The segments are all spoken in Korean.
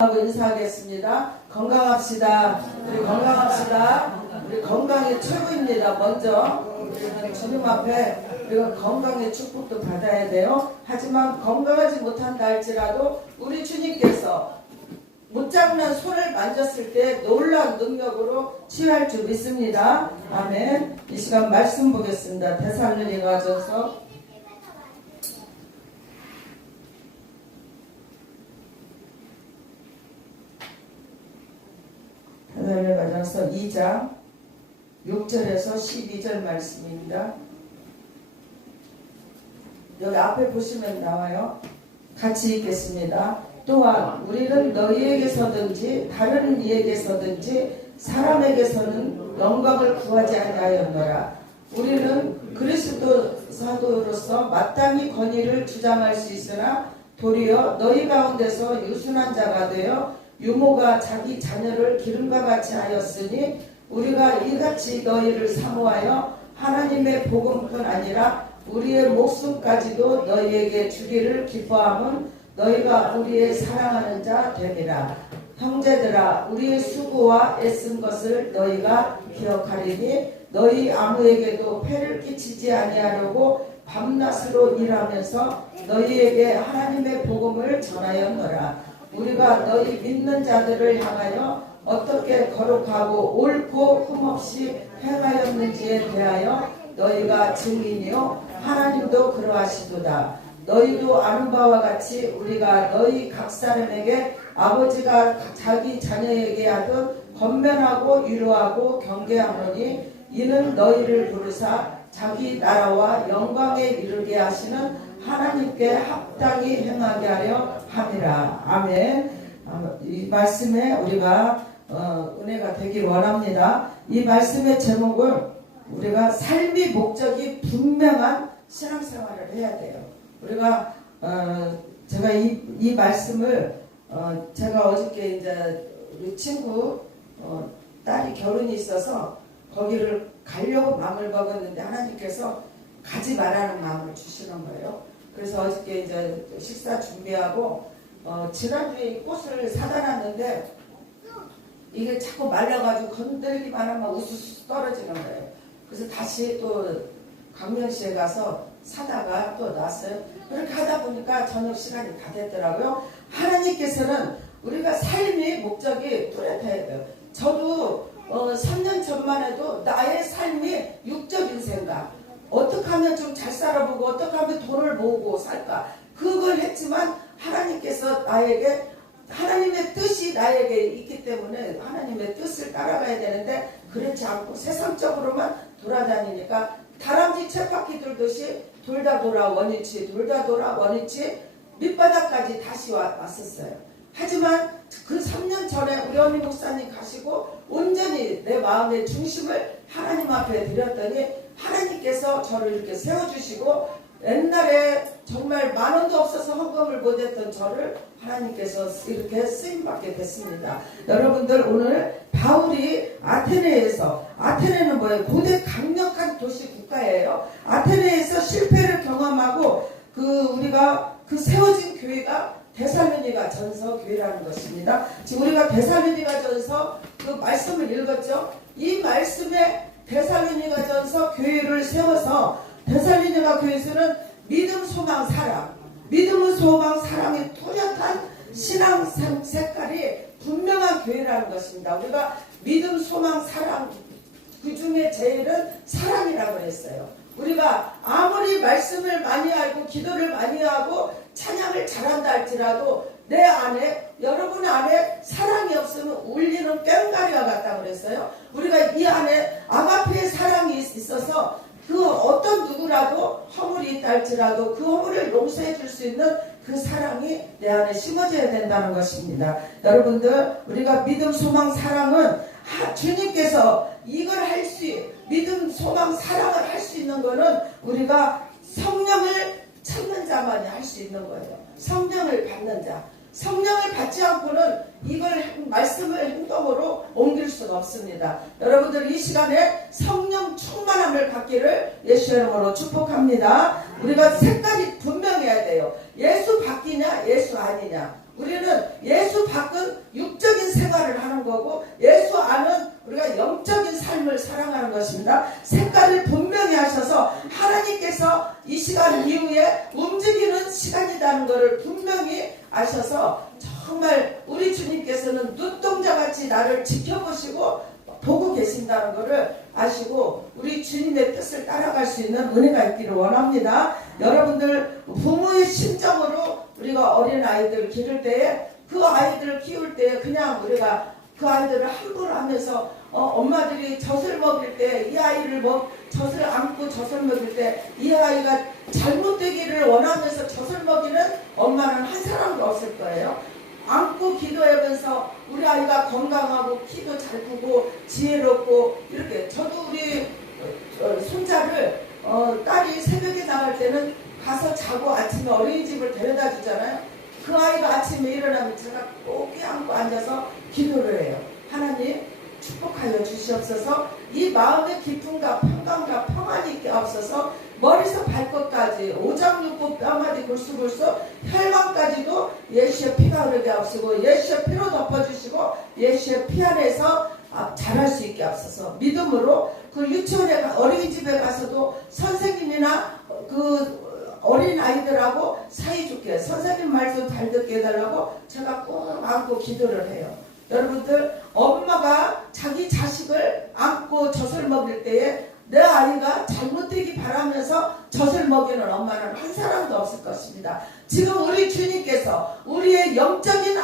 하고 인사하겠습니다. 건강합시다. 우리 건강합시다. 우리 건강이 최고입니다. 먼저 우리는 주님 앞에 우리가 건강의 축복도 받아야 돼요. 하지만 건강하지 못한다 할지라도 우리 주님께서 못장난 손을 만졌을 때 놀라운 능력으로 치유할 줄 믿습니다. 아멘. 이 시간 말씀 보겠습니다. 데살로니가전서 2장 6절에서 12절 말씀입니다. 여기 앞에 보시면 나와요. 같이 읽겠습니다. 또한 우리는 너희에게서든지 다른 이에게서든지 사람에게서는 영광을 구하지 아니하였노라. 우리는 그리스도 사도로서 마땅히 권위를 주장할 수 있으나 도리어 너희 가운데서 유순한 자가 되어 유모가 자기 자녀를 기름과 같이 하였으니 우리가 이같이 너희를 사모하여 하나님의 복음뿐 아니라 우리의 목숨까지도 너희에게 주기를 기뻐함은 너희가 우리의 사랑하는 자 됨이라. 형제들아, 우리의 수고와 애쓴 것을 너희가 기억하리니 너희 아무에게도 폐를 끼치지 아니하려고 밤낮으로 일하면서 너희에게 하나님의 복음을 전하였노라. 우리가 너희 믿는 자들을 향하여 어떻게 거룩하고 옳고 흠없이 행하였는지에 대하여 너희가 증인이요 하나님도 그러하시도다. 너희도 아는 바와 같이 우리가 너희 각 사람에게 아버지가 자기 자녀에게 하듯 권면하고 위로하고 경계하노니 이는 너희를 부르사 자기 나라와 영광에 이르게 하시는 하나님께 합당히 행하게 하려 함이라. 아멘. 이 말씀에 우리가 은혜가 되길 원합니다. 이 말씀의 제목을 우리가 삶의 목적이 분명한 신앙생활을 해야 돼요. 우리가 제가 이 말씀을 제가 어저께 이제 우리 친구 딸이 결혼이 있어서 거기를 가려고 마음을 먹었는데 하나님께서 가지 말라는 마음을 주시는 거예요. 그래서 어저께 이제 식사 준비하고 지난주에 꽃을 사다 놨는데 이게 자꾸 말라가지고 건들기만 하면 우수수 떨어지는 거예요. 그래서 다시 또 강명시에 가서 사다가 또 놨어요. 그렇게 하다 보니까 저녁 시간이 다 됐더라고요. 하나님께서는 우리가 삶의 목적이 뚜렷해야 돼요. 저도 3년 전만 해도 나의 삶이 육적인 생각, 어떻게 하면 좀 잘 살아보고 어떻게 하면 돈을 모으고 살까, 그걸 했지만 하나님께서 나에게 하나님의 뜻이 나에게 있기 때문에 하나님의 뜻을 따라가야 되는데 그렇지 않고 세상적으로만 돌아다니니까 다람쥐 쳇바퀴 돌듯이 돌다 돌아 원위치 돌다 돌아 원위치 밑바닥까지 다시 왔었어요. 하지만 그 3년 전에 우리 언니 목사님 가시고 온전히 내 마음의 중심을 하나님 앞에 드렸더니 하나님께서 저를 이렇게 세워주시고 옛날에 정말 10,000원도 없어서 헌금을 못했던 저를 하나님께서 이렇게 쓰임받게 됐습니다. 여러분들, 오늘 바울이 아테네는 뭐예요? 고대 강력한 도시 국가예요. 아테네에서 실패를 경험하고 우리가 세워진 교회가 데살로니가 전서 교회라는 것입니다. 지금 우리가 데살로니가 전서 그 말씀을 읽었죠. 이 말씀에 데살로니가 전서 교회를 세워서 데살로니가 교회에서는 믿음, 소망, 사랑, 믿음은 소망, 사랑의 뚜렷한 신앙 색깔이 분명한 교회라는 것입니다. 우리가 믿음, 소망, 사랑, 그 중에 제일은 사랑이라고 했어요. 우리가 아무리 말씀을 많이 알고 기도를 많이 하고 찬양을 잘한다 할지라도 내 안에, 여러분 안에 사랑이 없으면 울리는 꽹과리와 같다고 그랬어요. 우리가 이 안에 아가페의 사랑이 있어서 그 어떤 누구라도 허물이 있다 할지라도 그 허물을 용서해 줄 수 있는 그 사랑이 내 안에 심어져야 된다는 것입니다. 여러분들, 우리가 믿음, 소망, 사랑은 주님께서 이걸 믿음, 소망, 사랑을 할 수 있는 거는 우리가 성령을 찾는 자만이 할 수 있는 거예요. 성령을 받는 자. 성령을 받지 않고는 이걸 말씀을 행동으로 옮길 수는 없습니다. 여러분들, 이 시간에 성령 충만함을 받기를 예수의 이름으로 축복합니다. 우리가 색깔이 분명해야 돼요. 예수 바뀌냐 예수 아니냐. 우리는 예수 밖은 육적인 생활을 하는 거고 예수 안은 우리가 영적인 삶을 살아가는 것입니다. 색깔을 분명히 하셔서 하나님께서 이 시간 이후에 움직이는 시간이라는 것을 분명히 아셔서 정말 우리 주님께서는 눈동자같이 나를 지켜보시고 보고 계신다는 것을 아시고 우리 주님의 뜻을 따라갈 수 있는 은혜가 있기를 원합니다. 여러분들 부모의 심정으로 우리가 어린 아이들 기를 때에 그 아이들을 키울 때 그냥 우리가 그 아이들을 함부로 하면서 엄마들이 젖을 먹일 때 이 아이를 젖을 안고 젖을 먹일 때 이 아이가 잘못되기를 원하면서 젖을 먹이는 엄마는 한 사람도 없을 거예요. 안고 기도하면서 우리 아이가 건강하고 키도 잘 크고 지혜롭고 이렇게 저도 우리 손자를 딸이 새벽에 나갈 때는 가서 자고 아침에 어린이집을 데려다 주잖아요. 그 아이가 아침에 일어나면 제가 꼭 껴안고 앉아서 기도를 해요. 하나님 축복하여 주시옵소서. 이 마음의 기쁨과 평강과 평안이 있게 없어서 머리에서 발끝까지 오장육부 뼈마디 굴쑥굴쑥 혈관까지도 예수의 피가 흐르게 없으고 예수의 피로 덮어주시고 예수의 피 안에서 자랄 수 있게 없어서 믿음으로 그 유치원에 어린이집에 가서도 선생님이나 그 어린 아이들하고 사이좋게 선생님 말씀 잘 듣게 해달라고 제가 꼭 안고 기도를 해요. 여러분들 엄마가 자기 자식을 안고 젖을 먹일 때에 내 아이가 잘못되기 바라면서 젖을 먹이는 엄마는 한 사람도 없을 것입니다. 지금 우리 주님께서 우리의 영적인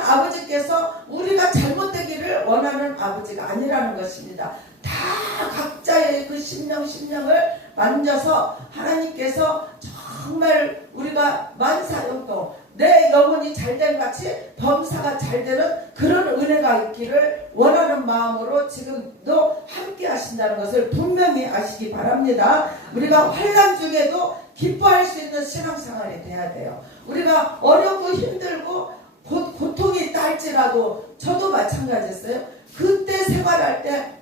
아버지께서 우리가 잘못되기를 원하는 아버지가 아니라는 것입니다. 다 각자의 그 심령을 만져서 하나님께서 정말 우리가 만사형통 내 영혼이 잘된 같이 범사가 잘되는 그런 은혜가 있기를 원하는 마음으로 지금도 함께 하신다는 것을 분명히 아시기 바랍니다. 우리가 환난 중에도 기뻐할 수 있는 신앙생활이 돼야 돼요. 우리가 어렵고 힘들고 고통이 있다 할지라도 저도 마찬가지였어요. 그때 생활할 때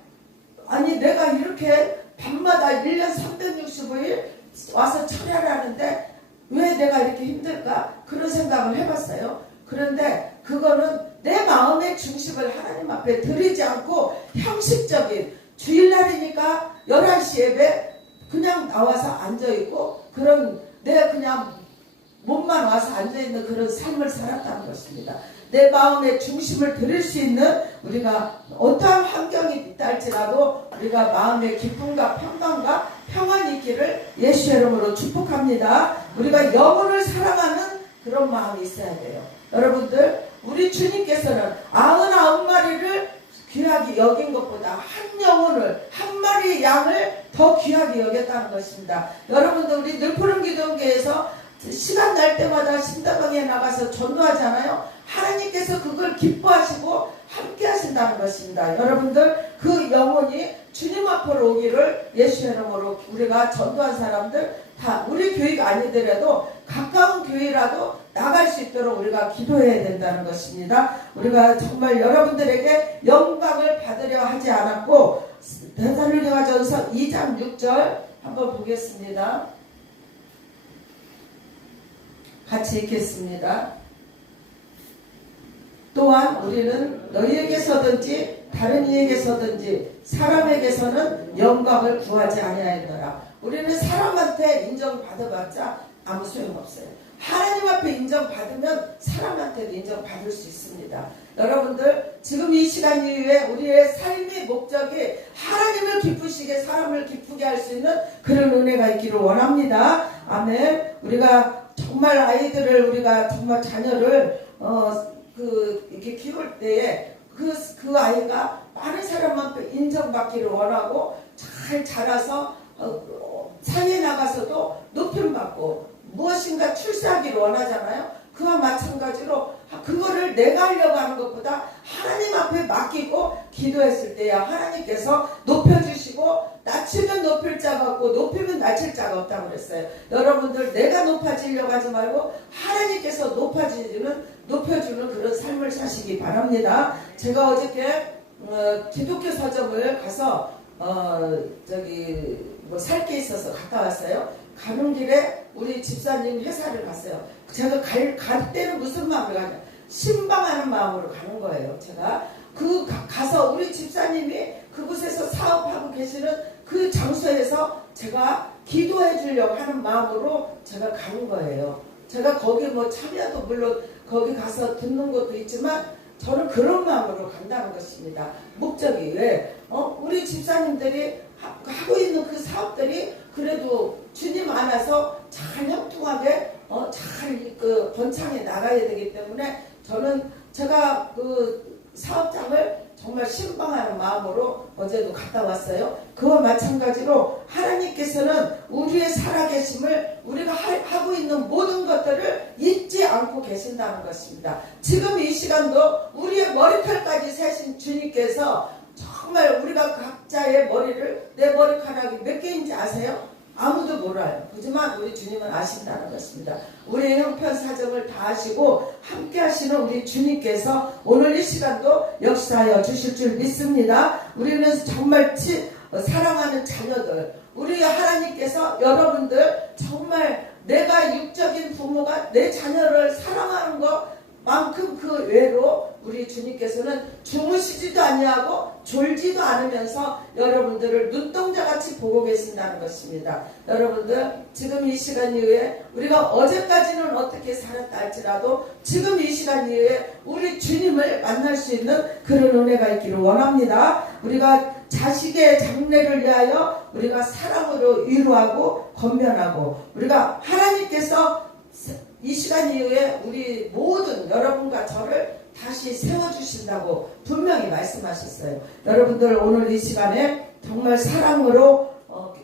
아니 내가 이렇게 밤마다 1년 365일 와서 철야를 하는데 왜 내가 이렇게 힘들까? 그런 생각을 해봤어요. 그런데 그거는 내 마음의 중심을 하나님 앞에 드리지 않고 형식적인 주일날이니까 11시 예배 그냥 나와서 앉아있고 그런 내 그냥 몸만 와서 앉아있는 그런 삶을 살았다는 것입니다. 내 마음의 중심을 드릴 수 있는 우리가 어떠한 환경이 있다 할지라도 우리가 마음의 기쁨과 평강과 평안이 있기를 예수의 이름으로 축복합니다. 우리가 영혼을 사랑하는 그런 마음이 있어야 돼요. 여러분들 우리 주님께서는 99마리를 귀하게 여긴 것보다 한 영혼을 한 마리 양을 더 귀하게 여겼다는 것입니다. 여러분들 우리 늘푸른 기도교회에서 시간 날 때마다 신다방에 나가서 전도하잖아요. 하나님께서 그걸 기뻐하시고 함께 하신다는 것입니다. 여러분들 그 영혼이 주님 앞으로 오기를 예수의 이름으로 우리가 전도한 사람들 다 우리 교회가 아니더라도 가까운 교회라도 나갈 수 있도록 우리가 기도해야 된다는 것입니다. 우리가 정말 여러분들에게 영광을 받으려 하지 않았고 데살로니가전서 2장 6절 한번 보겠습니다. 같이 읽겠습니다. 또한 우리는 너희에게서든지 다른 이에게서든지 사람에게서는 영광을 구하지 아니하였노라. 우리는 사람한테 인정받아봤자 아무 소용없어요. 하나님 앞에 인정받으면 사람한테도 인정받을 수 있습니다. 여러분들 지금 이 시간 이후에 우리의 삶의 목적이 하나님을 기쁘시게 사람을 기쁘게 할 수 있는 그런 은혜가 있기를 원합니다. 아멘. 우리가 정말 아이들을 우리가 정말 자녀를 이렇게 키울 때에 그 아이가 많은 사람한테 인정받기를 원하고 잘 자라서 사회에 나가서도 높임받고 무엇인가 출세하기를 원하잖아요. 그와 마찬가지로 그거를 내가 하려고 하는 것보다 하나님 앞에 맡기고 기도했을 때야 하나님께서 높여주시고 낮추면 높일 자가 없고 높이면 낮출 자가 없다고 그랬어요. 여러분들 내가 높아지려고 하지 말고 하나님께서 높여주는 그런 삶을 사시기 바랍니다. 제가 어저께 기독교 서점을 가서 살 게 있어서 갔다 왔어요. 가는 길에 우리 집사님 회사를 갔어요. 제가 갈 때는 무슨 마음으로 가냐? 신방하는 마음으로 가는 거예요. 제가 가서 우리 집사님이 그곳에서 사업하고 계시는 그 장소에서 제가 기도해 주려고 하는 마음으로 제가 가는 거예요. 제가 거기 뭐 참여도 물론 거기 가서 듣는 것도 있지만 저는 그런 마음으로 간다는 것입니다. 목적이 왜? 우리 집사님들이 하고 있는 그 사업들이 그래도 주님 안아서 잘 협동하게 잘 번창해 나가야 되기 때문에 저는 제가 그 사업장을 정말 신방하는 마음으로 어제도 갔다 왔어요. 그와 마찬가지로 하나님께서는 우리의 살아계심을 우리가 하고 있는 모든 것들을 잊지 않고 계신다는 것입니다. 지금 이 시간도 우리의 머리털까지 세신 주님께서 정말 우리가 각자의 머리를 내 머리카락이 몇 개인지 아세요? 아무도 몰라요. 하지만 우리 주님은 아신다는 것입니다. 우리의 형편 사정을 다 아시고 함께 하시는 우리 주님께서 오늘 이 시간도 역사하여 주실 줄 믿습니다. 우리는 정말 사랑하는 자녀들, 우리 하나님께서 여러분들 정말 내가 육적인 부모가 내 자녀를 사랑하는 것만큼 그 외로 우리 주님께서는 주무시지도 아니하고 졸지도 않으면서 여러분들을 눈동자같이 보고 계신다는 것입니다. 여러분들 지금 이 시간 이후에 우리가 어제까지는 어떻게 살았다 할지라도 지금 이 시간 이후에 우리 주님을 만날 수 있는 그런 은혜가 있기를 원합니다. 우리가 자식의 장래를 위하여 우리가 사랑으로 위로하고 권면하고 우리가 하나님께서 이 시간 이후에 우리 모든 여러분과 저를 다시 세워주신다고 분명히 말씀하셨어요. 여러분들 오늘 이 시간에 정말 사랑으로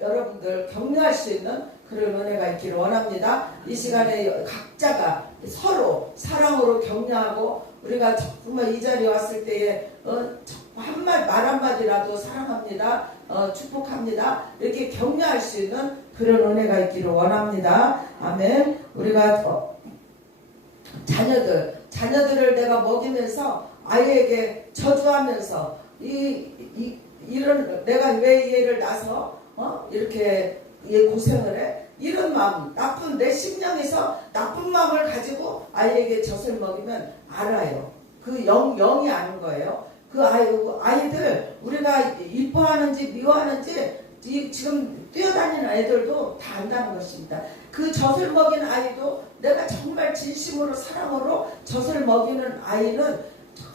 여러분들 격려할 수 있는 그런 은혜가 있기를 원합니다. 이 시간에 각자가 서로 사랑으로 격려하고 우리가 정말 이 자리에 왔을 때에 말 한마디라도 사랑합니다. 축복합니다. 이렇게 격려할 수 있는 그런 은혜가 있기를 원합니다. 아멘. 우리가 자녀들을 내가 먹이면서 아이에게 저주하면서 이런 내가 왜 얘를 낳아서 이렇게 얘 고생을 해? 이런 마음, 내 심령에서 나쁜 마음을 가지고 아이에게 젖을 먹이면 알아요. 그 영이 아는 거예요. 그 아이들 우리가 이뻐하는지 미워하는지 지금 뛰어다니는 아이들도 다 안다는 것입니다. 그 젖을 먹인 아이도 내가 정말 진심으로 사랑으로 젖을 먹이는 아이는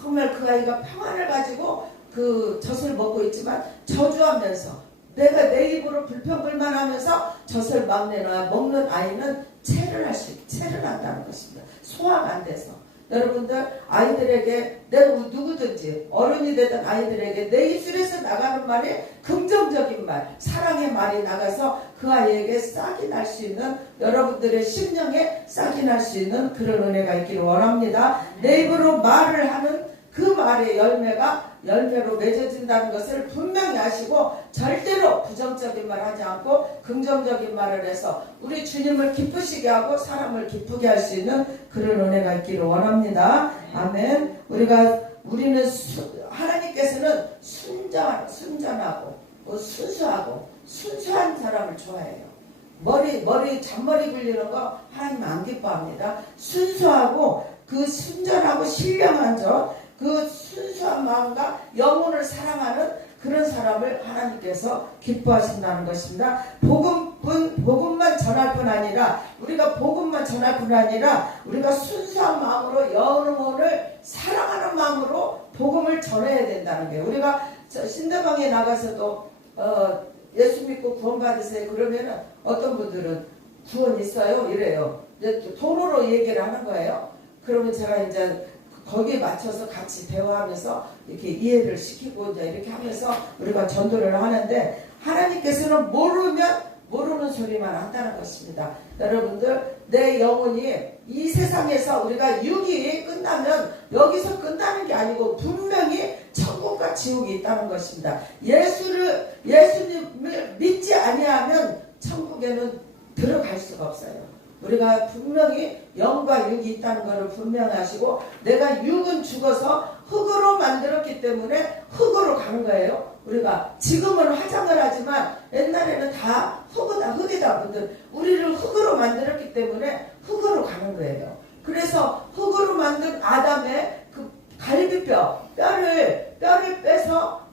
정말 그 아이가 평안을 가지고 그 젖을 먹고 있지만 저주하면서 내가 내 입으로 불평불만하면서 젖을 먹는 아이는 체를 한다는 것입니다. 소화가 안 돼서. 여러분들 아이들에게 내가 누구든지 어른이 되던 아이들에게 내 입술에서 나가는 말이 긍정적인 말, 사랑의 말이 나가서 그 아이에게 싹이 날 수 있는 여러분들의 심령에 싹이 날 수 있는 그런 은혜가 있기를 원합니다. 내 입으로 말을 하는 그 말의 열매로 맺어진다는 것을 분명히 아시고 절대로 부정적인 말 하지 않고 긍정적인 말을 해서 우리 주님을 기쁘시게 하고 사람을 기쁘게 할 수 있는 그런 은혜가 있기를 원합니다. 아멘. 우리는 하나님께서는 순전하고 순수하고 순수한 사람을 좋아해요. 잔머리 굴리는 거 하나님은 안 기뻐합니다. 순수하고 그 순전하고 신령한 그 순수한 마음과 영혼을 사랑하는 그런 사람을 하나님께서 기뻐하신다는 것입니다. 복음만 전할 뿐 아니라 우리가 순수한 마음으로 영혼을 사랑하는 마음으로 복음을 전해야 된다는 거예요. 우리가 신대방에 나가서도 예수 믿고 구원 받으세요. 그러면은 어떤 분들은 구원 있어요? 이래요. 돈으로 얘기를 하는 거예요. 그러면 제가 이제 거기에 맞춰서 같이 대화하면서 이렇게 이해를 시키고 이제 이렇게 하면서 우리가 전도를 하는데 하나님께서는 모르는 소리만 한다는 것입니다. 여러분들 내 영혼이 이 세상에서 우리가 육이 끝나면 여기서 끝나는 게 아니고 분명히 천국과 지옥이 있다는 것입니다. 예수님을 믿지 아니하면 천국에는 들어갈 수가 없어요. 우리가 분명히 영과 육이 있다는 것을 분명히 하시고, 내가 육은 죽어서 흙으로 만들었기 때문에 흙으로 가는 거예요. 우리가 지금은 화장을 하지만 옛날에는 다 흙이다 분들, 우리를 흙으로 만들었기 때문에 흙으로 가는 거예요. 그래서 흙으로 만든 아담의 그 뼈를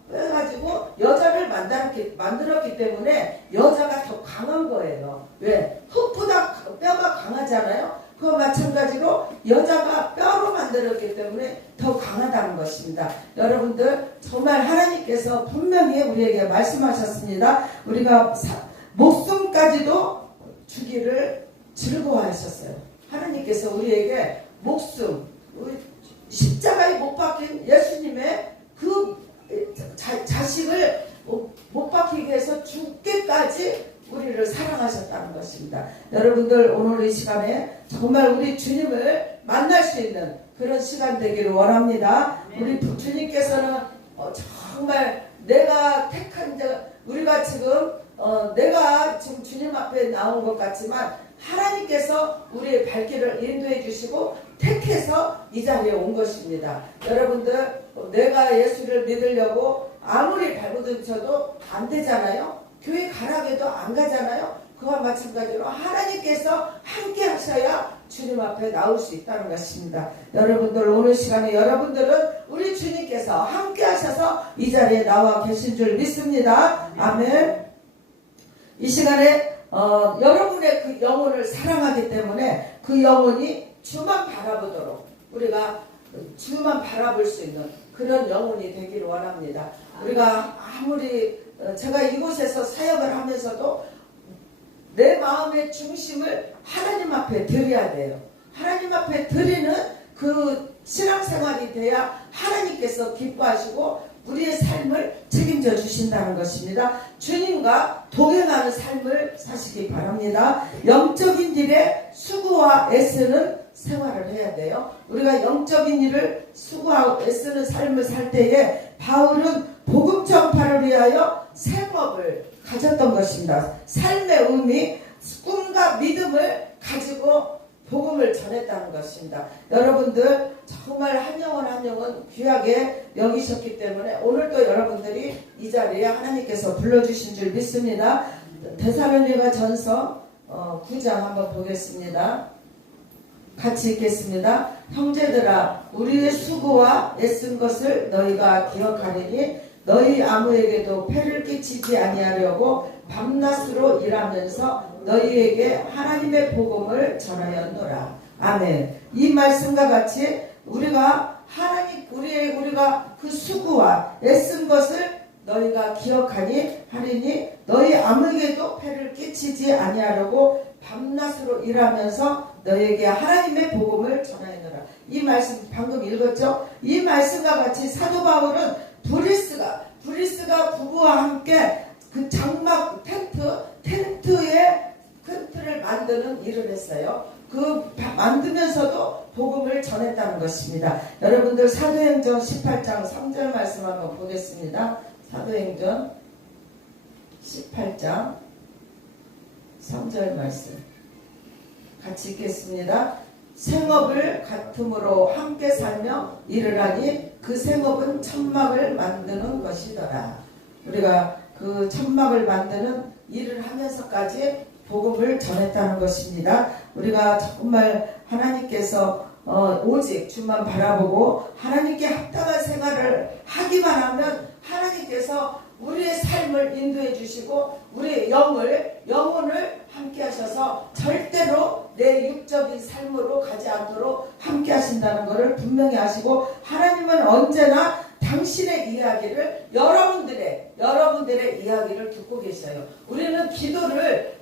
빼가지고 여자를 만들었기 때문에 여자가 더 강한 거예요. 왜? 흙보다 뼈가 강하잖아요. 그와 마찬가지로 여자가 뼈로 만들었기 때문에 더 강하다는 것입니다. 여러분들, 정말 하나님께서 분명히 우리에게 말씀하셨습니다. 우리가 목숨까지도 주기를 즐거워하셨어요. 하나님께서 우리에게 목숨, 십자가에 못 박힌 예수님의 그 자식을 못 박히기 위해서 죽기까지 우리를 사랑하셨다는 것입니다. 여러분들, 오늘 이 시간에 정말 우리 주님을 만날 수 있는 그런 시간 되기를 원합니다. 우리 주님께서는 정말 내가 택한 우리가 지금 내가 지금 주님 앞에 나온 것 같지만 하나님께서 우리의 발길을 인도해 주시고 택해서 이 자리에 온 것입니다. 여러분들, 내가 예수를 믿으려고 아무리 발버둥쳐도 안 되잖아요. 교회 가라고 해도 안 가잖아요. 그와 마찬가지로 하나님께서 함께 하셔야 주님 앞에 나올 수 있다는 것입니다. 여러분들, 오늘 시간에 여러분들은 우리 주님께서 함께 하셔서 이 자리에 나와 계신 줄 믿습니다. 아멘. 이 시간에 여러분의 그 영혼을 사랑하기 때문에 그 영혼이 주만 바라보도록, 우리가 주만 바라볼 수 있는 그런 영혼이 되기를 원합니다. 우리가 아무리 제가 이곳에서 사역을 하면서도 내 마음의 중심을 하나님 앞에 드려야 돼요. 하나님 앞에 드리는 그 신앙생활이 돼야 하나님께서 기뻐하시고 우리의 삶을 책임져 주신다는 것입니다. 주님과 동행하는 삶을 사시기 바랍니다. 영적인 일에 수고와 애쓰는 생활을 해야 돼요. 우리가 영적인 일을 수고하고 애쓰는 삶을 살 때에 바울은 복음 전파를 위하여 생업을 가졌던 것입니다. 삶의 의미, 꿈과 믿음을 가지고 복음을 전했다는 것입니다. 여러분들, 정말 한 영혼 한 영혼 귀하게 여기셨기 때문에 오늘도 여러분들이 이 자리에 하나님께서 불러주신 줄 믿습니다. 데살로니가 전서 9장 한번 보겠습니다. 같이 읽겠습니다. 형제들아, 우리의 수고와 애쓴 것을 너희가 기억하리니 너희 아무에게도 폐를 끼치지 아니하려고 밤낮으로 일하면서 너희에게 하나님의 복음을 전하였노라. 아멘. 이 말씀과 같이 우리가 그 수고와 애쓴 것을 너희가 기억하니 하리니 너희 아무에게도 폐를 끼치지 아니하려고 밤낮으로 일하면서 너희에게 하나님의 복음을 전하였노라. 이 말씀 방금 읽었죠? 이 말씀과 같이 사도 바울은 브리스가 부부와 함께 그 장막 텐트를 만드는 일을 했어요. 그 만들면서도 복음을 전했다는 것입니다. 여러분들, 사도행전 18장 3절 말씀 한번 보겠습니다. 사도행전 18장 3절 말씀 같이 읽겠습니다. 생업을 같음으로 함께 살며 일을 하니 그 생업은 천막을 만드는 것이더라. 우리가 그 천막을 만드는 일을 하면서까지 복음을 전했다는 것입니다. 우리가 정말 하나님께서 오직 주만 바라보고 하나님께 합당한 생활을 하기만 하면 하나님께서 우리의 삶을 인도해 주시고 우리의 영혼을 함께 하셔서 절대로 내 육적인 삶으로 가지 않도록 함께 하신다는 것을 분명히 하시고, 하나님은 언제나 당신의 이야기를 여러분들의 이야기를 듣고 계셔요. 우리는 기도를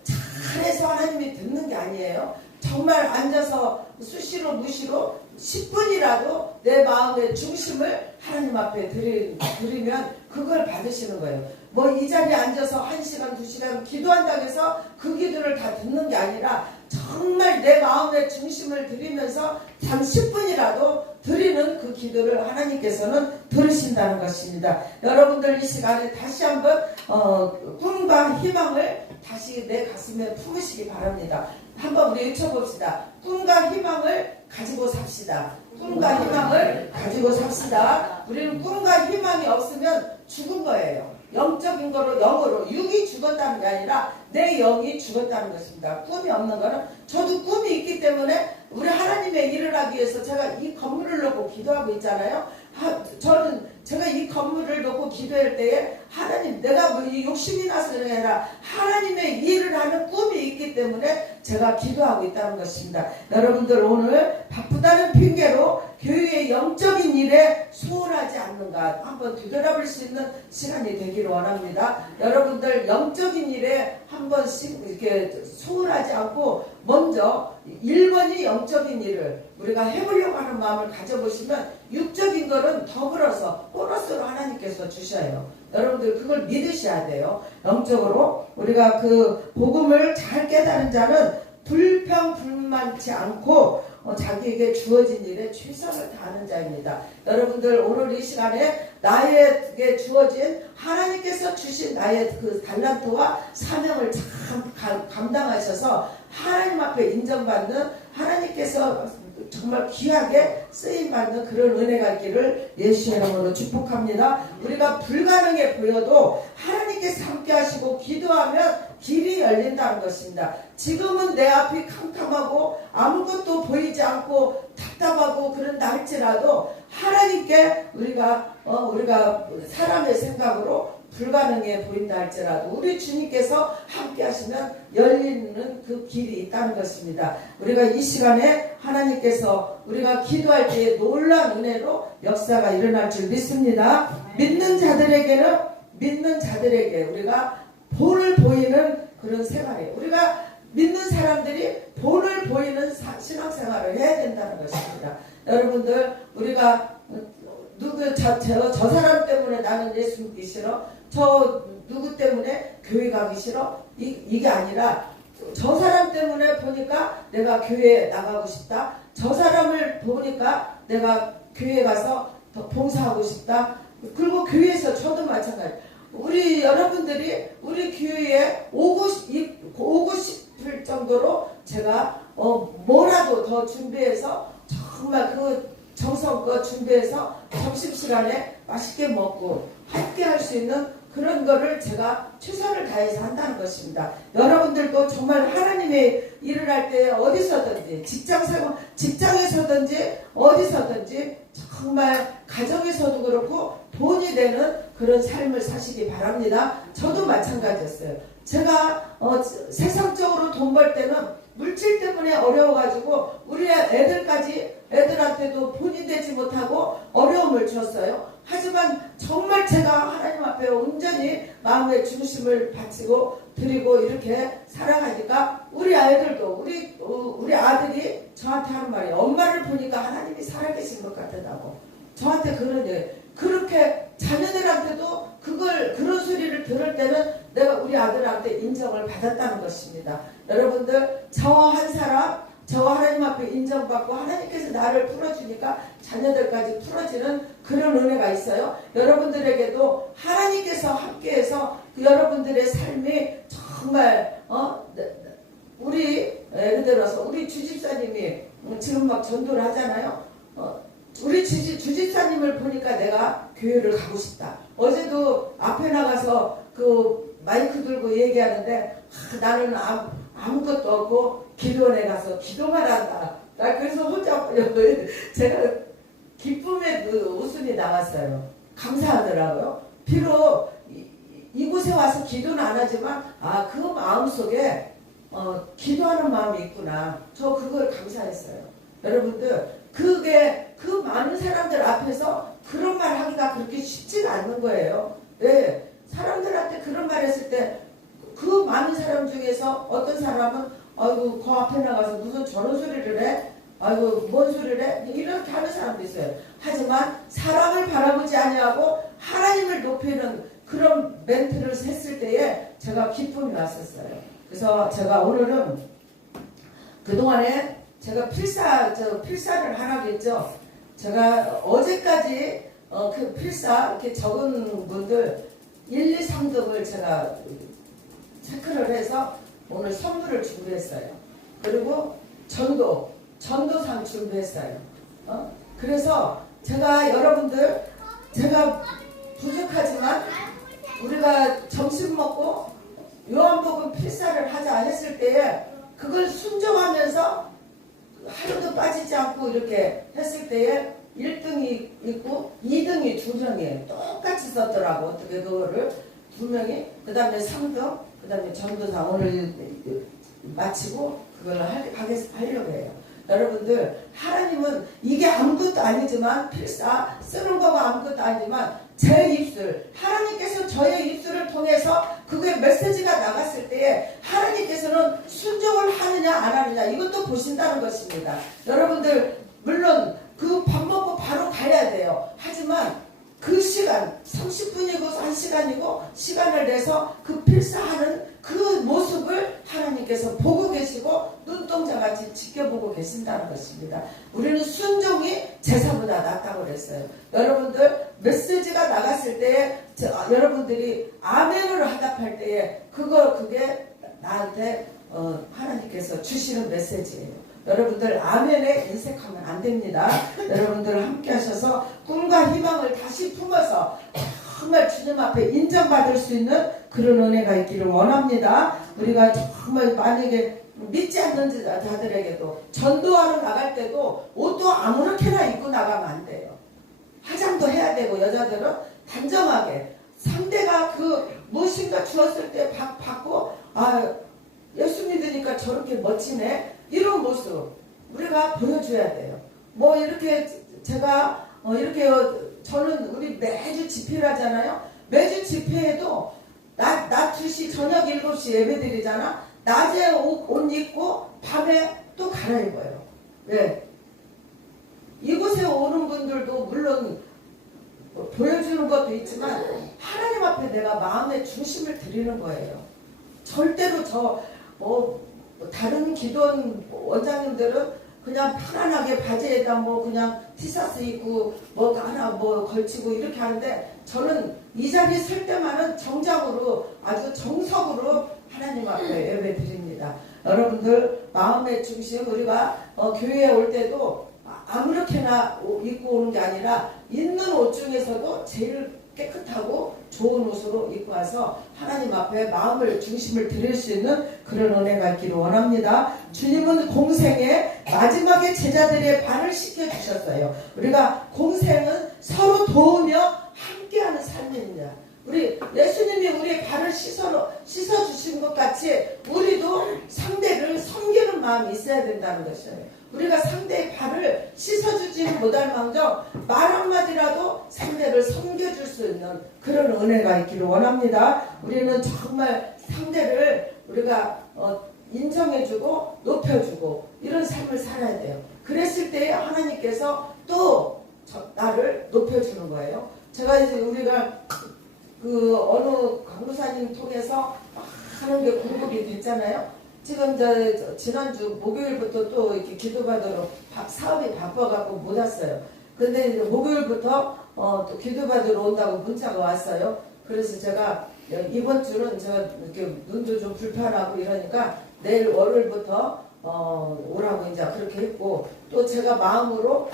잘해서 하나님이 듣는 게 아니에요. 정말 앉아서 수시로 무시로 10분이라도 내 마음의 중심을 하나님 앞에 드리면 그걸 받으시는 거예요. 뭐 이 자리에 앉아서 1시간, 2시간 기도한다고 해서 그 기도를 다 듣는 게 아니라 정말 내 마음의 중심을 드리면서 단 10분이라도 드리는 그 기도를 하나님께서는 들으신다는 것입니다. 여러분들, 이 시간에 다시 한번 꿈과 희망을 다시 내 가슴에 품으시기 바랍니다. 한번 우리 외쳐봅시다. 꿈과 희망을 가지고 삽시다. 꿈과 희망을 가지고 삽시다. 우리는 꿈과 희망이 없으면 죽은 거예요. 영적인 거로 영으로 육이 죽었다는 게 아니라 내 영이 죽었다는 것입니다. 꿈이 없는 거는 저도 꿈이 있기 때문에 우리 하나님의 일을 하기 위해서 제가 이 건물을 놓고 기도하고 있잖아요. 저는 제가 이 건물을 놓고 기도할 때에 하나님 내가 뭐 욕심이 나서 그런 게 아니라 하나님의 일을 하는 꿈이 있기 때문에 제가 기도하고 있다는 것입니다. 여러분들 오늘 바쁘다는 핑계로 교회의 영적인 일에 소홀하지 않는가 한번 되돌아볼 수 있는 시간이 되기를 원합니다. 여러분들 영적인 일에 한 번씩 이렇게 소홀하지 않고 먼저 1번이 영적인 일을 우리가 해보려고 하는 마음을 가져보시면 육적인 것은 더불어서 보너스로 하나님께서 주셔요. 여러분들 그걸 믿으셔야 돼요. 영적으로 우리가 그 복음을 잘 깨달은 자는 불평불만치 않고 자기에게 주어진 일에 최선을 다하는 자입니다. 여러분들 오늘 이 시간에 나에게 주어진 하나님께서 주신 나의 그 달란트와 사명을 참 감당하셔서 하나님 앞에 인정받는 하나님께서 정말 귀하게 쓰임받는 그런 은혜가 있기를 예수의 이름으로 축복합니다. 우리가 불가능해 보여도 하나님께서 함께 하시고 기도하면 길이 열린다는 것입니다. 지금은 내 앞이 캄캄하고 아무것도 보이지 않고 답답하고 그런다 할지라도 하나님께 우리가 사람의 생각으로 불가능해 보인다 할지라도 우리 주님께서 함께 하시면 열리는 그 길이 있다는 것입니다. 우리가 이 시간에 하나님께서 우리가 기도할 때에 놀라운 은혜로 역사가 일어날 줄 믿습니다. 믿는 자들에게 우리가 본을 보이는 그런 생활이에요. 우리가 믿는 사람들이 본을 보이는 신앙생활을 해야 된다는 것입니다. 여러분들 우리가 저 사람 때문에 나는 예수 믿기 싫어, 저 누구 때문에 교회 가기 싫어, 이게 아니라 저 사람 때문에 보니까 내가 교회에 나가고 싶다, 저 사람을 보니까 내가 교회에 가서 더 봉사하고 싶다. 그리고 교회에서 저도 마찬가지. 우리 여러분들이 우리 교회에 오고 싶을 정도로 제가 뭐라도 더 준비해서 정말 그 정성껏 준비해서 점심시간에 맛있게 먹고 함께 할 수 있는 그런 거를 제가 최선을 다해서 한다는 것입니다. 여러분들도 정말 하나님의 일을 할 때 어디서든지 직장에서든지 어디서든지 정말 가정에서도 그렇고 돈이 되는 그런 삶을 사시기 바랍니다. 저도 마찬가지였어요. 제가 세상적으로 돈 벌 때는 물질 때문에 어려워가지고 우리 애들한테도 본이 되지 못하고 어려움을 줬어요. 하지만 정말 제가 하나님 앞에 온전히 마음의 중심을 바치고 드리고 이렇게 살아가니까 우리 아이들도 우리 아들이 저한테 하는 말이 엄마를 보니까 하나님이 살아계신 것 같다고 저한테 그렇게 자녀들한테도 그런 소리를 들을 때는 내가 우리 아들한테 인정을 받았다는 것입니다. 여러분들 저 하나님 앞에 인정받고 하나님께서 나를 풀어주니까 자녀들까지 풀어지는 그런 은혜가 있어요. 여러분들에게도 하나님께서 함께해서 여러분들의 삶이 정말 우리 예를 들어서 우리 주집사님이 지금 막 전도를 하잖아요. 우리 주집사님을 보니까 내가 교회를 가고 싶다. 어제도 앞에 나가서 그 마이크 들고 얘기하는데 나는 아무것도 없고 기도원에 가서 기도만 한다. 나 그래서 혼자 제가 기쁨의 그 웃음이 나왔어요. 감사하더라고요. 비록 이곳에 와서 기도는 안 하지만 그 마음속에 기도하는 마음이 있구나. 저 그걸 감사했어요. 여러분들 그 많은 사람들 앞에서 그런 말 하기가 그렇게 쉽지가 않는 거예요. 왜? 사람들한테 그런 말 했을 때 그 많은 사람 중에서 어떤 사람은 아이고 그 앞에 나가서 무슨 저런 소리를 해? 아이고 뭔 소리를 해? 이렇게 하는 사람도 있어요. 하지만 사람을 바라보지 아니하고 하나님을 높이는 그런 멘트를 했을 때에 제가 기쁨이 왔었어요. 그래서 제가 오늘은 그동안에 제가 필사를 하라고 했죠. 제가 어제까지 그 필사 이렇게 적은 분들 1, 2, 3등을 제가 체크를 해서 오늘 선물을 준비했어요. 그리고 전도상 준비했어요. 그래서 제가 여러분들, 제가 부족하지만 우리가 점심 먹고 요한복음 필사를 하자 했을 때에 그걸 순종하면서 하루도 빠지지 않고 이렇게 했을 때에 1등이 있고 2등이 2명이에요. 똑같이 썼더라고. 어떻게 그거를 2명이, 그 다음에 3등, 그 다음에 전도사 오늘 마치고 그걸 하려고 해요. 여러분들, 하나님은 이게 아무것도 아니지만, 필사 쓰는 거가 아무것도 아니지만 제 입술, 하나님께서 저의 입술을 통해서 그게 메시지가 나갔을 때에 하나님께서는 순종을 하느냐 안 하느냐 이것도 보신다는 것입니다. 여러분들, 물론 그 밥 먹고 바로 가야 돼요. 하지만 그 시간 30분이고 1시간이고 시간을 내서 그 필사하는 그 모습을 하나님께서 보고 계시고 눈동자같이 지켜보고 계신다는 것입니다. 우리는 순종이 제사보다 낫다고 그랬어요. 여러분들, 메시지가 나갔을 때에 여러분들이 아멘으로 화답할 때에 그게 나한테 하나님께서 주시는 메시지예요. 여러분들, 아멘에 인색하면 안 됩니다. 여러분들 함께 하셔서 꿈과 희망을 다시 품어서 정말 주님 앞에 인정받을 수 있는 그런 은혜가 있기를 원합니다. 우리가 정말 만약에 믿지 않는 자들에게도 전도하러 나갈 때도 옷도 아무렇게나 입고 나가면 안 돼요. 화장도 해야 되고, 여자들은 단정하게 상대가 그 무엇인가 주었을 때 받고, 예수 믿으니까 저렇게 멋지네, 이런 모습 우리가 보여줘야 돼요. 뭐 이렇게 제가 이렇게 저는 우리 매주 집회를 하잖아요. 매주 집회에도 낮 2시 저녁 7시 예배 드리잖아. 낮에 옷 입고 밤에 또 갈아입어요. 네. 이곳에 오는 분들도 물론 보여주는 것도 있지만 하나님 앞에 내가 마음의 중심을 드리는 거예요. 절대로 다른 기도원 원장님들은 그냥 편안하게 바지에다 그냥 티셔츠 입고 하나 걸치고 이렇게 하는데, 저는 이 자리에 설 때만은 정장으로 아주 정석으로 하나님 앞에 예배 드립니다. 여러분들, 마음의 중심, 우리가 교회에 올 때도 아무렇게나 입고 오는 게 아니라 있는 옷 중에서도 제일 깨끗하고 좋은 옷으로 입고 와서 하나님 앞에 마음을 중심을 드릴 수 있는 그런 은혜가 있기를 원합니다. 주님은 공생에 마지막에 제자들의 발을 씻겨주셨어요. 우리가 공생은 서로 도우며 함께하는 삶입니다. 우리 예수님이 우리의 발을 씻어주신 것 같이 우리도 상대를 섬기는 마음이 있어야 된다는 것이에요. 우리가 상대의 발을 씻어주지는 못할 망정 말 한마디라도 상대를 섬겨줄 수 있는 그런 은혜가 있기를 원합니다. 우리는 정말 상대를 우리가 인정해주고 높여주고 이런 삶을 살아야 돼요. 그랬을 때 하나님께서 또 나를 높여주는 거예요. 제가 이제 우리가 그 어느 강도사님 통해서 하는 게 공급이 됐잖아요. 지금 지난주 목요일부터 또 이렇게 기도받으러 사업이 바빠갖고 못 왔어요. 근데 이제 목요일부터 또 기도받으러 온다고 문자가 왔어요. 그래서 제가 이번 주는 제가 이렇게 눈도 좀 불편하고 이러니까 내일 월요일부터 오라고 이제 그렇게 했고, 또 제가 마음으로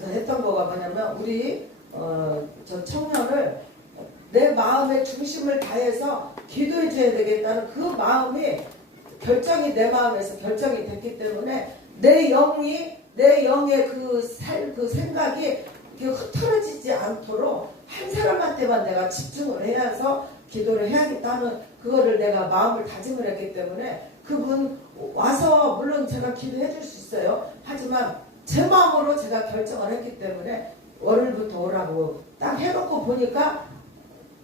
했던 거가 뭐냐면 우리 저 청년을 내 마음의 중심을 다해서 기도해 줘야 되겠다는 그 마음이 결정이 내 마음에서 결정이 됐기 때문에 내 영의 그 생각이 흐트러지지 않도록 한 사람한테만 내가 집중을 해서 기도를 해야겠다는 그거를 내가 마음을 다짐을 했기 때문에 그분 와서 물론 제가 기도해 줄 수 있어요. 하지만 제 마음으로 제가 결정을 했기 때문에 월요일부터 오라고 딱 해놓고 보니까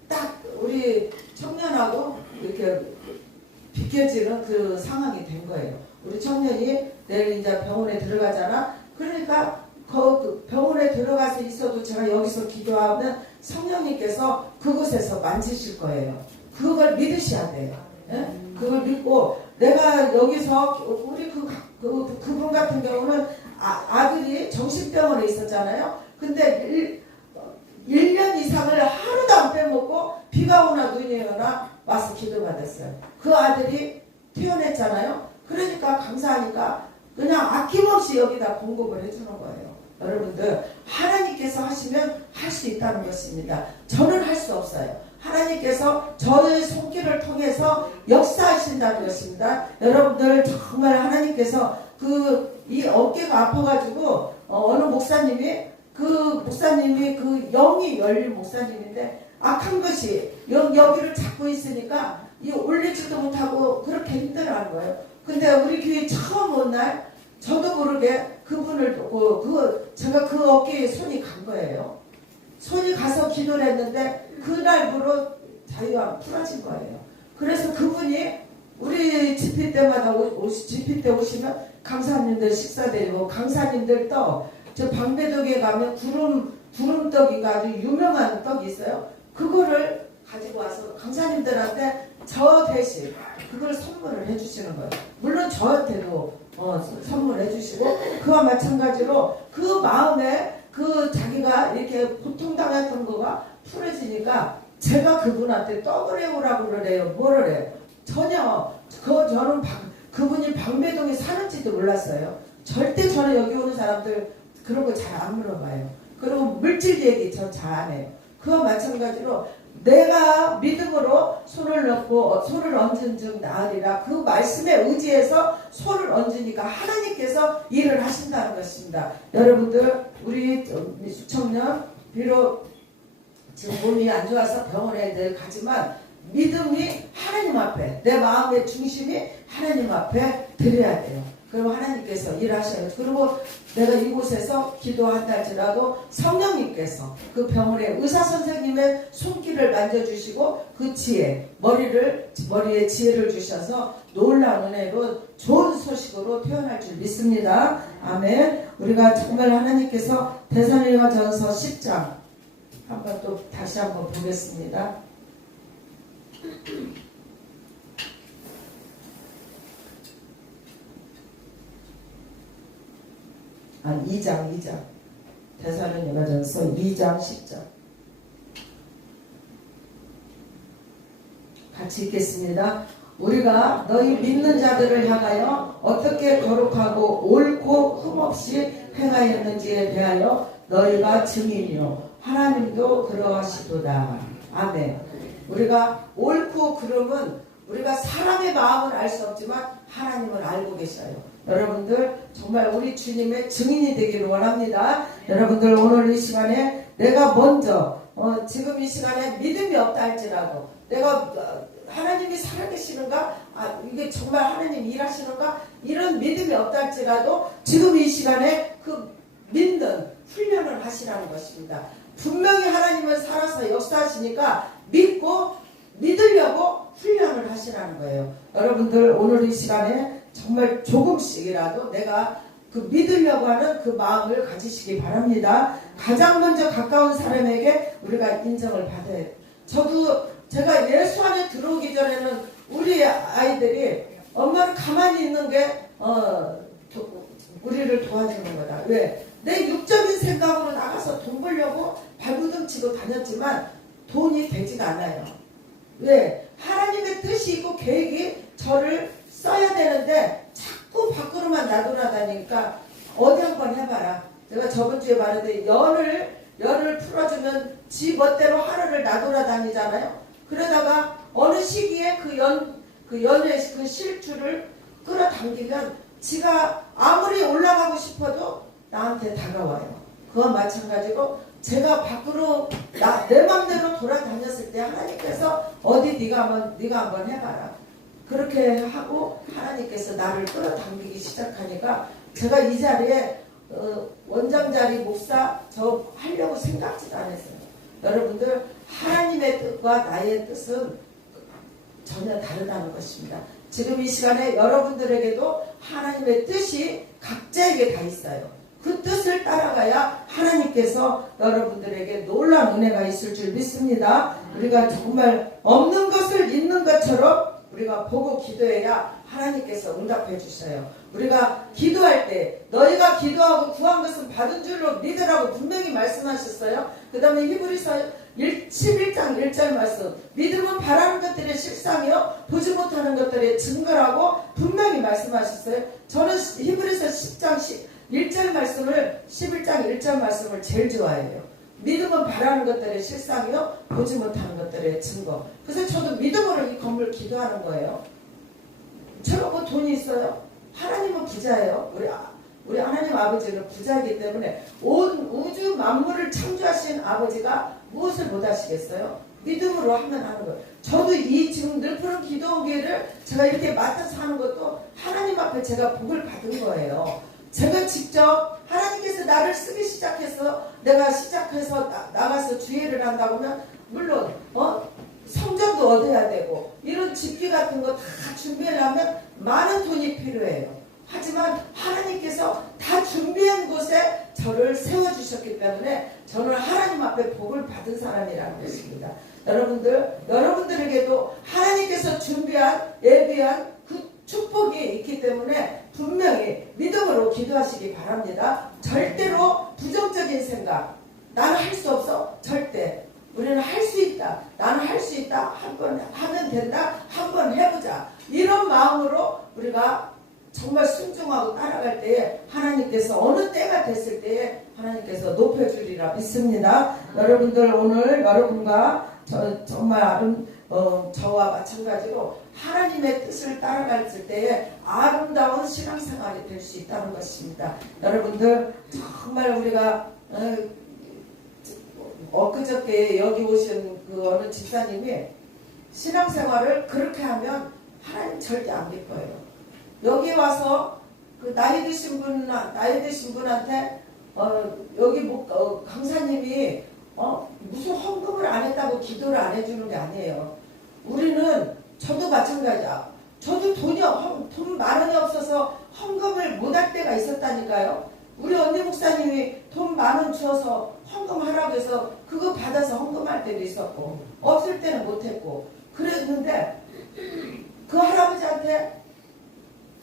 딱 우리 청년하고 이렇게 비껴지는 그 상황이 된 거예요. 우리 청년이 내일 이제 병원에 들어가잖아. 그러니까 그 병원에 들어가서 있어도 제가 여기서 기도하면 성령님께서 그곳에서 만지실 거예요. 그걸 믿으셔야 돼요. 예? 그걸 믿고 내가 여기서 우리 그분 같은 경우는 아들이 정신병원에 있었잖아요. 근데 1년 이상을 하루도 안 빼먹고 비가 오나 눈이 오나 와서 기도받았어요. 그 아들이 태어났잖아요. 그러니까 감사하니까 그냥 아낌없이 여기다 공급을 해주는 거예요. 여러분들 하나님께서 하시면 할 수 있다는 것입니다. 저는 할 수 없어요. 하나님께서 저의 손길을 통해서 역사하신다는 것입니다. 여러분들 정말 하나님께서 이 어깨가 아파가지고 어느 목사님이 그 영이 열린 목사님인데 악한 것이 여기를 잡고 있으니까 올리지도 못하고 그렇게 힘들어하는 거예요. 근데 우리 교회 처음 온 날 저도 모르게 그분을 보고 제가 그 어깨에 손이 간 거예요. 손이 가서 기도를 했는데 그날부로 자유가 풀어진 거예요. 그래서 그분이 우리 집회 때마다 집회 때 오시면 강사님들 식사 드리고 강사님들 저 방배동에 가면 구름떡이가 아주 유명한 떡이 있어요. 그거를 가지고 와서 강사님들한테 저 대신 그걸 선물을 해주시는 거예요. 물론 저한테도 선물해 주시고 그와 마찬가지로 그 마음에 자기가 이렇게 고통당했던 거가 풀어지니까 제가 그분한테 떡을 해오라고 그래요. 뭐를 해요? 전혀 저는 그분이 방배동에 사는지도 몰랐어요. 절대 저는 여기 오는 사람들 그런 거 잘 안 물어봐요. 그리고 물질 얘기 전 잘 안 해요. 그와 마찬가지로 내가 믿음으로 손을 넣고 손을 얹은 즉 나으리라. 그 말씀에 의지해서 손을 얹으니까 하나님께서 일을 하신다는 것입니다. 여러분들 우리 수청년 비록 지금 몸이 안 좋아서 병원에 늘 가지만 믿음이 하나님 앞에 내 마음의 중심이 하나님 앞에 드려야 돼요. 그리고 하나님께서 일하셔요. 그리고 내가 이곳에서 기도한다 할지라도 성령님께서 그 병원의 의사 선생님의 손길을 만져주시고 그 머리에 지혜를 주셔서 놀라운 은혜로 좋은 소식으로 태어날 줄 믿습니다. 아멘. 우리가 정말 하나님께서 데살로니가전서 10장 한번 또 다시 한번 보겠습니다. 2장 데살로니가전서 2장 10절 같이 읽겠습니다. 우리가 너희 믿는 자들을 향하여 어떻게 거룩하고 옳고 흠없이 행하였는지에 대하여 너희가 증인이요 하나님도 그러하시도다. 아멘. 우리가 옳고 그름은 우리가 사람의 마음을 알 수 없지만 하나님을 알고 계셔요. 여러분들 정말 우리 주님의 증인이 되기를 원합니다. 여러분들 오늘 이 시간에 내가 먼저 지금 이 시간에 믿음이 없다 할지라도 내가 하나님이 살아계시는가? 이게 정말 하나님 일하시는가? 이런 믿음이 없다 할지라도 지금 이 시간에 그 믿는 훈련을 하시라는 것입니다. 분명히 하나님은 살아서 역사하시니까 믿고 믿으려고 훈련을 하시라는 거예요. 여러분들 오늘 이 시간에 정말 조금씩이라도 내가 그 믿으려고 하는 그 마음을 가지시기 바랍니다. 가장 먼저 가까운 사람에게 우리가 인정을 받아야 돼요. 제가 예수 안에 들어오기 전에는 우리 아이들이 엄마는 가만히 있는 게 우리를 도와주는 거다. 왜? 내 육적인 생각으로 나가서 돈 벌려고 발부둥 치고 다녔지만 돈이 되지가 않아요. 왜? 하나님의 뜻이 있고 계획이 저를 써야 되는데 자꾸 밖으로만 놔돌아다니니까 어디 한번 해봐라. 제가 저번 주에 말했는데 열을 풀어주면 지 멋대로 하루를 놔돌아다니잖아요. 그러다가 어느 시기에 그 연의 그 실줄을 끌어당기면 지가 아무리 올라가고 싶어도 나한테 다가와요. 그와 마찬가지로 제가 밖으로 내 맘대로 돌아다녔을 때 하나님께서 어디 네가 한번 해봐라. 그렇게 하고 하나님께서 나를 끌어당기기 시작하니까 제가 이 자리에 원장자리 목사 저 하려고 생각지도 않았어요. 여러분들 하나님의 뜻과 나의 뜻은 전혀 다르다는 것입니다. 지금 이 시간에 여러분들에게도 하나님의 뜻이 각자에게 다 있어요. 그 뜻을 따라가야 하나님께서 여러분들에게 놀라운 은혜가 있을 줄 믿습니다. 우리가 정말 없는 것을 있는 것처럼 우리가 보고 기도해야 하나님께서 응답해 주셔요. 우리가 기도할 때 너희가 기도하고 구한 것은 받은 줄로 믿으라고 분명히 말씀하셨어요. 그 다음에 히브리서 11장 1절 말씀, 믿음은 바라는 것들의 실상이요 보지 못하는 것들의 증거라고 분명히 말씀하셨어요. 저는 히브리서 10장 1절 말씀을 11장 1절 말씀을 제일 좋아해요. 믿음은 바라는 것들의 실상이요 보지 못하는 것들의 증거. 그래서 저도 믿음으로 이 건물 기도하는 거예요. 제가 뭐 돈이 있어요? 하나님은 부자예요. 우리 하나님 아버지는 부자이기 때문에 온 우주 만물을 창조하신 아버지가 무엇을 못하시겠어요? 믿음으로 하면 하는 거예요. 저도 이 지금 늘 푸른 기도기를 제가 이렇게 맡아서 하는 것도 하나님 앞에 제가 복을 받은 거예요. 제가 직접 하나님께서 나를 쓰기 시작해서 내가 시작해서 나가서 주의를 한다고 하면 물론 성전도 얻어야 되고 이런 집기 같은 거 다 준비하려면 많은 돈이 필요해요. 하지만 하나님께서 다 준비한 곳에 저를 세워주셨기 때문에 저는 하나님 앞에 복을 받은 사람이라는 것입니다. 여러분들에게도 하나님께서 준비한 예비한 그 축복이 있기 때문에 분명히 믿음으로 기도하시기 바랍니다. 절대로 부정적인 생각, 나는 할 수 없어, 절대. 우리는 할 수 있다, 나는 할 수 있다, 한번 하면 된다, 한번 해보자, 이런 마음으로 우리가 정말 순종하고 따라갈 때에 하나님께서 어느 때가 됐을 때에 하나님께서 높여주리라 믿습니다. 여러분들 오늘 여러분과 정말 저와 마찬가지로 하나님의 뜻을 따라갈 때에 아름다운 신앙생활이 될 수 있다는 것입니다. 여러분들 정말 우리가 엊그저께 여기 오신 그 어느 집사님이 신앙생활을 그렇게 하면 하나님 절대 안 믿어요. 여기 와서 그 나이 드신 분한테 여기 강사님이 무슨 헌금을 안 했다고 기도를 안 해주는 게 아니에요. 우리는 저도 마찬가지야. 저도 돈 만 원이 없어서 헌금을 못 할 때가 있었다니까요. 우리 언니 목사님이 돈 만 원 주어서 헌금하라고 해서 그거 받아서 헌금할 때도 있었고 없을 때는 못했고 그랬는데 그 할아버지한테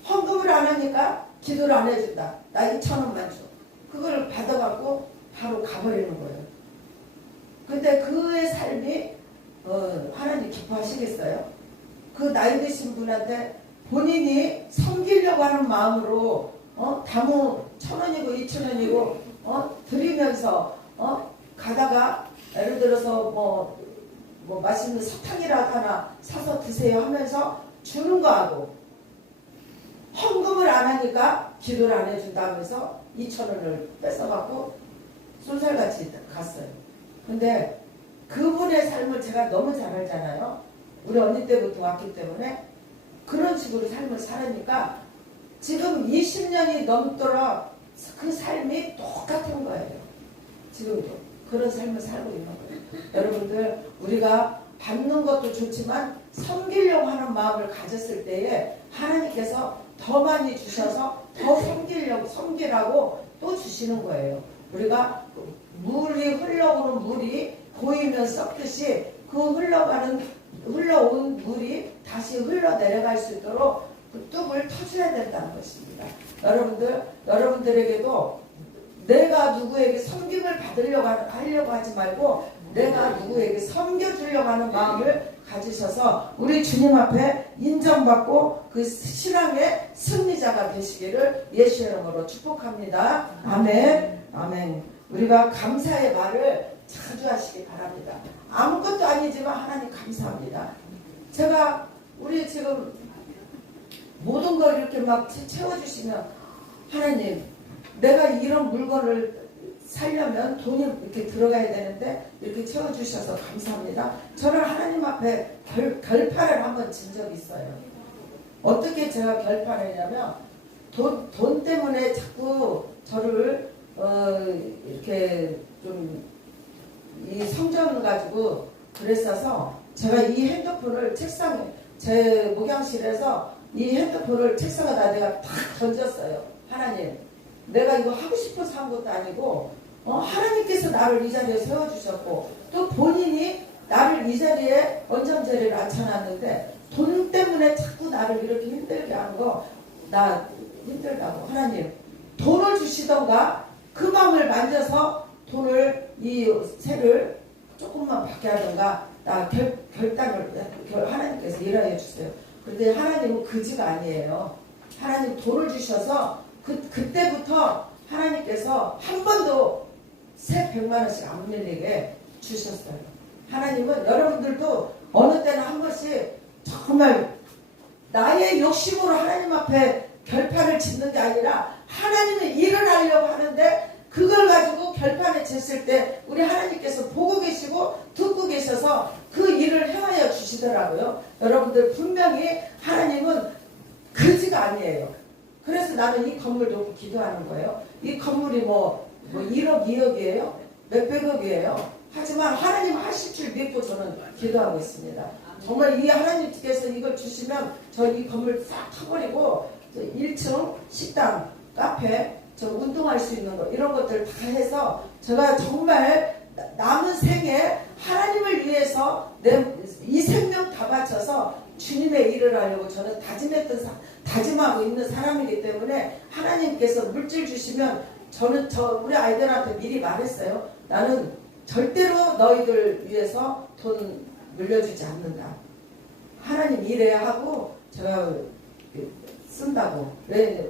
헌금을 안 하니까 기도를 안 해준다. 나 2,000원만 줘. 그걸 받아갖고 바로 가버리는 거예요. 근데 그의 삶이 하나님 기뻐하시겠어요? 그 나이 드신 분한테 본인이 섬기려고 하는 마음으로 다무 1,000원이고 2,000원이고 드리면서 가다가 예를 들어서 뭐 맛있는 사탕이라도 하나 사서 드세요 하면서 주는 거하고 헌금을 안 하니까 기도를 안 해준다면서 2,000원을 뺏어갖고 쏜살같이 갔어요. 근데 그분의 삶을 제가 너무 잘 알잖아요. 우리 언니 때부터 왔기 때문에 그런 식으로 삶을 살으니까 지금 20년이 넘도록 그 삶이 똑같은 거예요. 지금도 그런 삶을 살고 있는 거예요. 여러분들 우리가 받는 것도 좋지만 섬기려고 하는 마음을 가졌을 때에 하나님께서 더 많이 주셔서 더 섬기라고 또 주시는 거예요. 우리가 물이 흘러오는 물이 고이면 썩듯이 그 흘러온 물이 다시 흘러내려갈 수 있도록 그 뚝을 터줘야 된다는 것입니다. 여러분들에게도 내가 누구에게 섬김을 하려고 하지 말고 내가 누구에게 섬겨주려고 하는 마음을 가지셔서 우리 주님 앞에 인정받고 그 신앙의 승리자가 되시기를 예수의 이름으로 축복합니다. 아멘. 아멘. 우리가 감사의 말을 자주 하시기 바랍니다. 아무것도 아니지만 하나님 감사합니다. 우리 지금 모든 걸 이렇게 막 채워주시면 하나님 내가 이런 물건을 살려면 돈이 이렇게 들어가야 되는데 이렇게 채워주셔서 감사합니다. 저는 하나님 앞에 결판을 한번 진 적이 있어요. 어떻게 제가 결판을 했냐면 돈 때문에 자꾸 저를 이렇게 좀 이 성전 가지고 그랬어서 제가 이 핸드폰을 책상에 제 목양실에서 이 핸드폰을 책상에다 내가 탁 던졌어요. 하나님 내가 이거 하고 싶어서 한 것도 아니고 하나님께서 나를 이 자리에 세워주셨고 또 본인이 나를 이 자리에 원정자리를 앉혀놨는데 돈 때문에 자꾸 나를 이렇게 힘들게 하는 거 나 힘들다고. 하나님 돈을 주시던가 그 마음을 만져서 돈을 이 세를 조금만 받게 하던가 나 결단을 하나님께서 일하여 주세요. 그런데 하나님은 그지가 아니에요. 하나님 돈을 주셔서 그때부터 하나님께서 한 번도 새 100만 원씩 안 밀리게 주셨어요. 하나님은 여러분들도 어느 때는 한 번씩 정말 나의 욕심으로 하나님 앞에 결판을 짓는 게 아니라 하나님은 일을 하려고 하는데 그걸 가지고 결판을 짓을 때 우리 하나님께서 보고 계시고 듣고 계셔서 그 일을 행하여 주시더라고요. 여러분들 분명히 하나님은 그지가 아니에요. 그래서 나는 이 건물 놓고 기도하는 거예요. 이 건물이 뭐 1억 2억이에요? 몇백억이에요. 하지만 하나님 하실 줄 믿고 저는 기도하고 있습니다. 정말 이 하나님께서 이걸 주시면 저 이 건물 싹 타버리고 1층 식당, 카페, 저 운동할 수 있는 거 이런 것들 다 해서 제가 정말 남은 생에 하나님을 위해서 이 생명 다 바쳐서 주님의 일을 하려고 저는 다짐하고 있는 사람이기 때문에 하나님께서 물질 주시면 저는 우리 아이들한테 미리 말했어요. 나는 절대로 너희들 위해서 돈 물려주지 않는다. 하나님 일해야 하고 제가 쓴다고. 왜?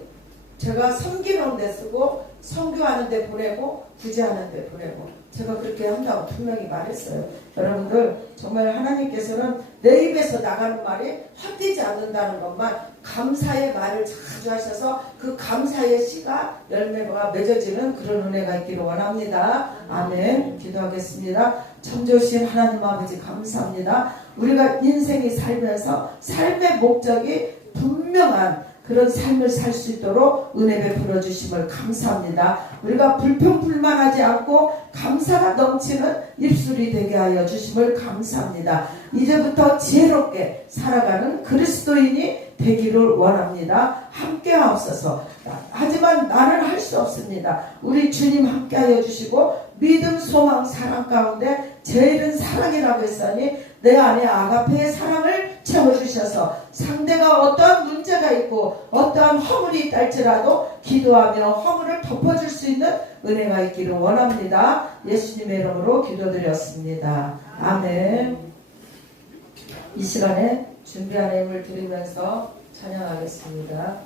제가 섬기는 데 쓰고 선교하는 데 보내고 구제하는 데 보내고 제가 그렇게 한다고 분명히 말했어요. 여러분들 정말 하나님께서는 내 입에서 나가는 말이 헛되지 않는다는 것만 감사의 말을 자주 하셔서 그 감사의 씨가 열매가 맺어지는 그런 은혜가 있기를 원합니다. 아멘. 기도하겠습니다. 참 좋으신 하나님 아버지 감사합니다. 우리가 인생이 살면서 삶의 목적이 분명한 그런 삶을 살 수 있도록 은혜 베풀어 주심을 감사합니다. 우리가 불평불만하지 않고 감사가 넘치는 입술이 되게 하여 주심을 감사합니다. 이제부터 지혜롭게 살아가는 그리스도인이 되기를 원합니다. 함께 하옵소서. 하지만 나는 할 수 없습니다. 우리 주님 함께 하여 주시고 믿음, 소망, 사랑 가운데 제일은 사랑이라고 했으니 내 안에 아가페의 사랑을 채워주셔서 상대가 어떠한 문제가 있고 어떠한 허물이 있다 할지라도 기도하며 허물을 덮어줄 수 있는 은혜가 있기를 원합니다. 예수님의 이름으로 기도드렸습니다. 아멘. 이 시간에 준비한 예물 드리면서 찬양하겠습니다.